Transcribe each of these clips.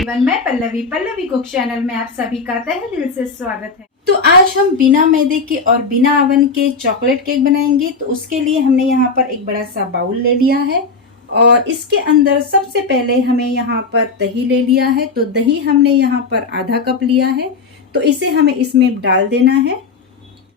Everyone, मैं Pallavi cook channel में आप सभी का तहे दिल से स्वागत है। तो आज हम बिना मैदे के और बिना ओवन के चॉकलेट केक बनाएंगे। तो उसके लिए हमने यहाँ पर एक बड़ा सा बाउल ले लिया है और इसके अंदर सबसे पहले हमें यहाँ पर दही ले लिया है। तो दही हमने यहाँ पर आधा कप लिया है, तो इसे हमें इसमें डाल देना है।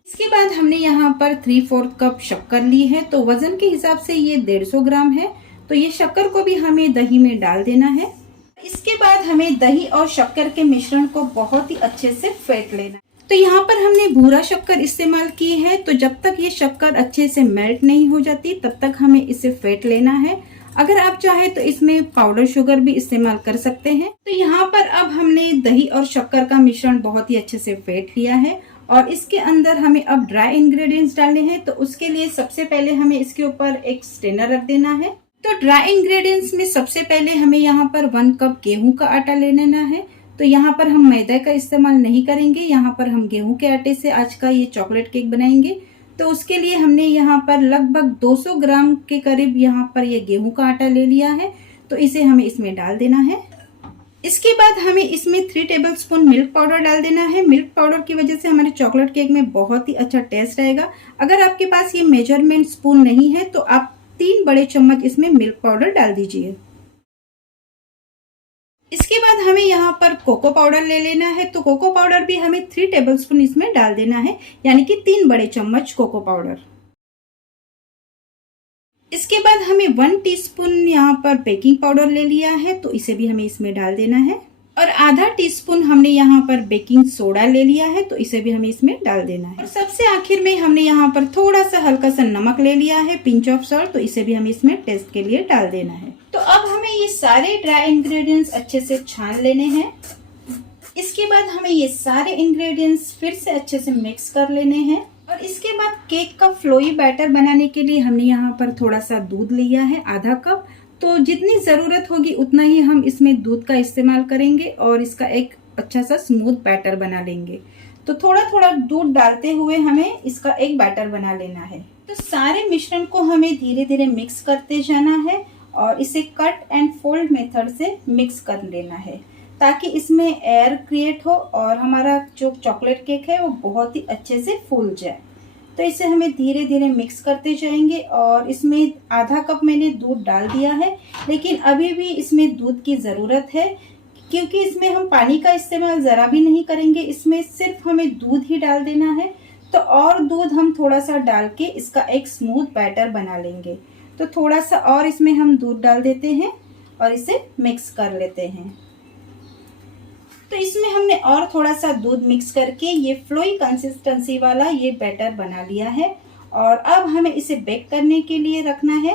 इसके बाद हमने यहाँ पर 3/4 कप शक्कर ली है। तो वजन के हिसाब से ये 150 ग्राम है। तो ये शक्कर को भी हमें दही में डाल देना है। इसके बाद हमें दही और शक्कर के मिश्रण को बहुत ही अच्छे से फेंट लेना है। तो यहाँ पर हमने भूरा शक्कर इस्तेमाल की है। तो जब तक ये शक्कर अच्छे से मेल्ट नहीं हो जाती तब तक हमें इसे फेंट लेना है। अगर आप चाहे तो इसमें पाउडर शुगर भी इस्तेमाल कर सकते हैं। तो यहाँ पर अब हमने दही और शक्कर का मिश्रण बहुत ही अच्छे से फेंट लिया है और इसके अंदर हमें अब ड्राई इंग्रेडिएंट्स डालने हैं। तो उसके लिए सबसे पहले हमें इसके ऊपर एक स्ट्रेनर रख देना है। तो ड्राई इंग्रेडिएंट्स में सबसे पहले हमें यहाँ पर 1 कप गेहूं का आटा ले लेना है। तो यहाँ पर हम मैदा का इस्तेमाल नहीं करेंगे, यहाँ पर हम गेहूं के आटे से आज का ये चॉकलेट केक बनाएंगे। तो उसके लिए हमने यहाँ पर लगभग 200 ग्राम के करीब यहाँ पर ये गेहूं का आटा ले लिया है। तो इसे हमें इसमें डाल देना है। इसके बाद हमें इसमें 3 टेबलस्पून मिल्क पाउडर डाल देना है। मिल्क पाउडर की वजह से हमारे चॉकलेट केक में बहुत ही अच्छा टेस्ट आएगा। अगर आपके पास ये मेजरमेंट स्पून नहीं है तो आप 3 बड़े चम्मच इसमें मिल्क पाउडर डाल दीजिए। इसके बाद हमें यहाँ पर कोको पाउडर ले लेना है। तो कोको पाउडर भी हमें 3 टेबलस्पून इसमें डाल देना है, यानी कि 3 बड़े चम्मच कोको पाउडर। इसके बाद हमें 1 टीस्पून यहाँ पर बेकिंग पाउडर ले लिया है। तो इसे भी हमें इसमें डाल देना है और आधा टीस्पून हमने यहाँ पर बेकिंग सोडा ले लिया है। तो इसे भी हमें इसमें डाल देना है। और सबसे आखिर में हमने यहाँ पर थोड़ा सा हल्का सा नमक ले लिया है, पिंच ऑफ सॉल्ट। तो इसे भी हमें इसमें टेस्ट के लिए डाल देना है। तो अब हमें ये सारे ड्राई इंग्रेडिएंट्स अच्छे से छान लेने हैं। इसके बाद हमें ये सारे इंग्रेडिएंट्स फिर से अच्छे से मिक्स कर लेने हैं। और इसके बाद केक का फ्लोई बैटर बनाने के लिए हमने यहाँ पर थोड़ा सा दूध लिया है, आधा कप। तो जितनी ज़रूरत होगी उतना ही हम इसमें दूध का इस्तेमाल करेंगे और इसका एक अच्छा सा स्मूथ बैटर बना लेंगे। तो थोड़ा थोड़ा दूध डालते हुए हमें इसका एक बैटर बना लेना है। तो सारे मिश्रण को हमें धीरे धीरे मिक्स करते जाना है और इसे कट एंड फोल्ड मेथड से मिक्स कर लेना है, ताकि इसमें एयर क्रिएट हो और हमारा जो चॉकलेट केक है वो बहुत ही अच्छे से फूल जाए। तो इसे हमें धीरे धीरे मिक्स करते जाएंगे। और इसमें आधा कप मैंने दूध डाल दिया है, लेकिन अभी भी इसमें दूध की ज़रूरत है, क्योंकि इसमें हम पानी का इस्तेमाल ज़रा भी नहीं करेंगे। इसमें सिर्फ हमें दूध ही डाल देना है। तो और दूध हम थोड़ा सा डाल के इसका एक स्मूथ बैटर बना लेंगे। तो थोड़ा सा और इसमें हम दूध डाल देते हैं और इसे मिक्स कर लेते हैं। तो इसमें हमने और थोड़ा सा दूध मिक्स करके ये फ्लोई कंसिस्टेंसी वाला ये बैटर बना लिया है और अब हमें इसे बेक करने के लिए रखना है।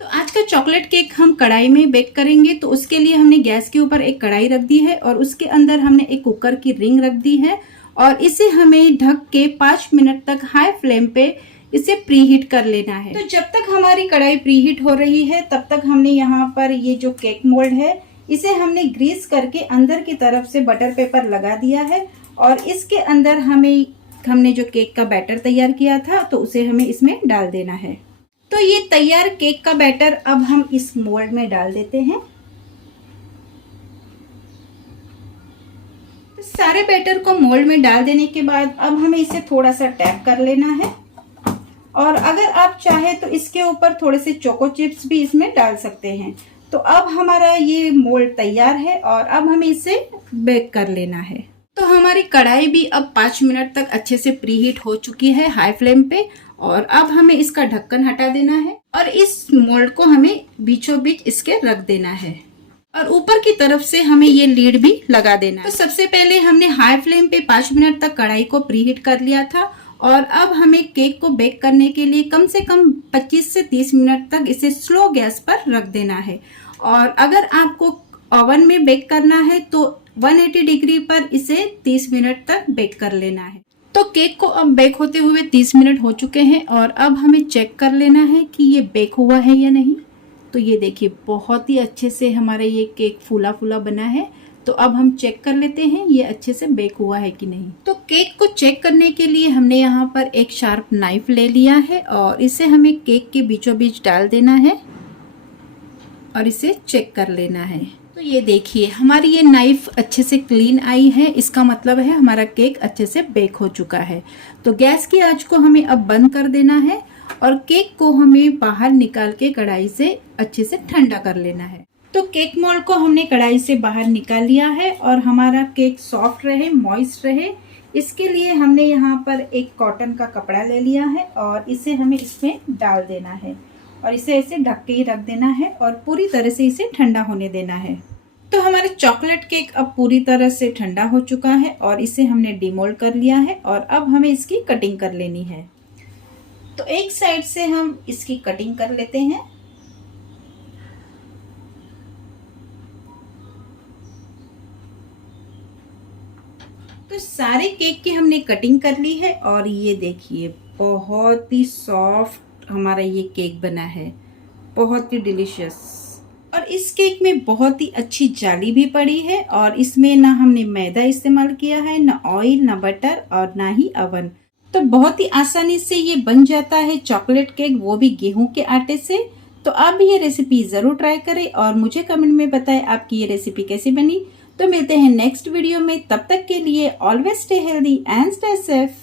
तो आज का चॉकलेट केक हम कढ़ाई में बेक करेंगे। तो उसके लिए हमने गैस के ऊपर एक कढ़ाई रख दी है और उसके अंदर हमने एक कुकर की रिंग रख दी है और इसे हमें ढक के 5 मिनट तक हाई फ्लेम पे इसे प्रीहीट कर लेना है। तो जब तक हमारी कढ़ाई प्रीहीट हो रही है तब तक हमने यहाँ पर ये जो केक मोल्ड है इसे हमने ग्रीस करके अंदर की तरफ से बटर पेपर लगा दिया है और इसके अंदर हमने जो केक का बैटर तैयार किया था तो उसे हमें इसमें डाल देना है। तो ये तैयार केक का बैटर अब हम इस मोल्ड में डाल देते हैं। तो सारे बैटर को मोल्ड में डाल देने के बाद अब हमें इसे थोड़ा सा टैप कर लेना है और अगर आप चाहे तो इसके ऊपर थोड़े से चोको चिप्स भी इसमें डाल सकते हैं। तो अब हमारा ये मोल्ड तैयार है और अब हमें इसे बेक कर लेना है। तो हमारी कढ़ाई भी अब 5 मिनट तक अच्छे से प्रीहीट हो चुकी है हाई फ्लेम पे और अब हमें इसका ढक्कन हटा देना है और इस मोल्ड को हमें बीचों बीच इसके रख देना है और ऊपर की तरफ से हमें ये लीड भी लगा देना है। तो सबसे पहले हमने हाई फ्लेम पे 5 मिनट तक कढ़ाई को प्रीहीट कर लिया था और अब हमें केक को बेक करने के लिए कम से कम 25 से 30 मिनट तक इसे स्लो गैस पर रख देना है। और अगर आपको ओवन में बेक करना है तो 180 डिग्री पर इसे 30 मिनट तक बेक कर लेना है। तो केक को अब बेक होते हुए 30 मिनट हो चुके हैं और अब हमें चेक कर लेना है कि ये बेक हुआ है या नहीं। तो ये देखिए बहुत ही अच्छे से हमारा ये केक फूला फूला बना है। तो अब हम चेक कर लेते हैं ये अच्छे से बेक हुआ है कि नहीं। तो केक को चेक करने के लिए हमने यहाँ पर एक शार्प नाइफ ले लिया है और इसे हमें केक के बीचों बीच डाल देना है और इसे चेक कर लेना है। तो ये देखिए हमारी ये नाइफ अच्छे से क्लीन आई है, इसका मतलब है हमारा केक अच्छे से बेक हो चुका है। तो गैस की आंच को हमें अब बंद कर देना है और केक को हमें बाहर निकाल के कढ़ाई से अच्छे से ठंडा कर लेना है। तो केक मोल्ड को हमने कढ़ाई से बाहर निकाल लिया है और हमारा केक सॉफ्ट रहे, मॉइस्ट रहे, इसके लिए हमने यहाँ पर एक कॉटन का कपड़ा ले लिया है और इसे हमें इसमें डाल देना है और इसे ऐसे ढक के ही रख देना है और पूरी तरह से इसे ठंडा होने देना है। तो हमारा चॉकलेट केक अब पूरी तरह से ठंडा हो चुका है और इसे हमने डिमोल्ड कर लिया है और अब हमें इसकी कटिंग कर लेनी है। तो एक साइड से हम इसकी कटिंग कर लेते हैं। तो सारे केक की हमने कटिंग कर ली है और ये देखिए बहुत ही सॉफ्ट हमारा ये केक बना है, बहुत ही डिलीशियस। और इस केक में बहुत ही अच्छी जाली भी पड़ी है और इसमें ना हमने मैदा इस्तेमाल किया है, ना ऑयल, ना बटर और ना ही अवन। तो बहुत ही आसानी से ये बन जाता है चॉकलेट केक, वो भी गेहूं के आटे से। तो आप भी ये रेसिपी जरूर ट्राई करें और मुझे कमेंट में बताएं आपकी ये रेसिपी कैसी बनी। तो मिलते हैं नेक्स्ट वीडियो में, तब तक के लिए always stay healthy and stay safe.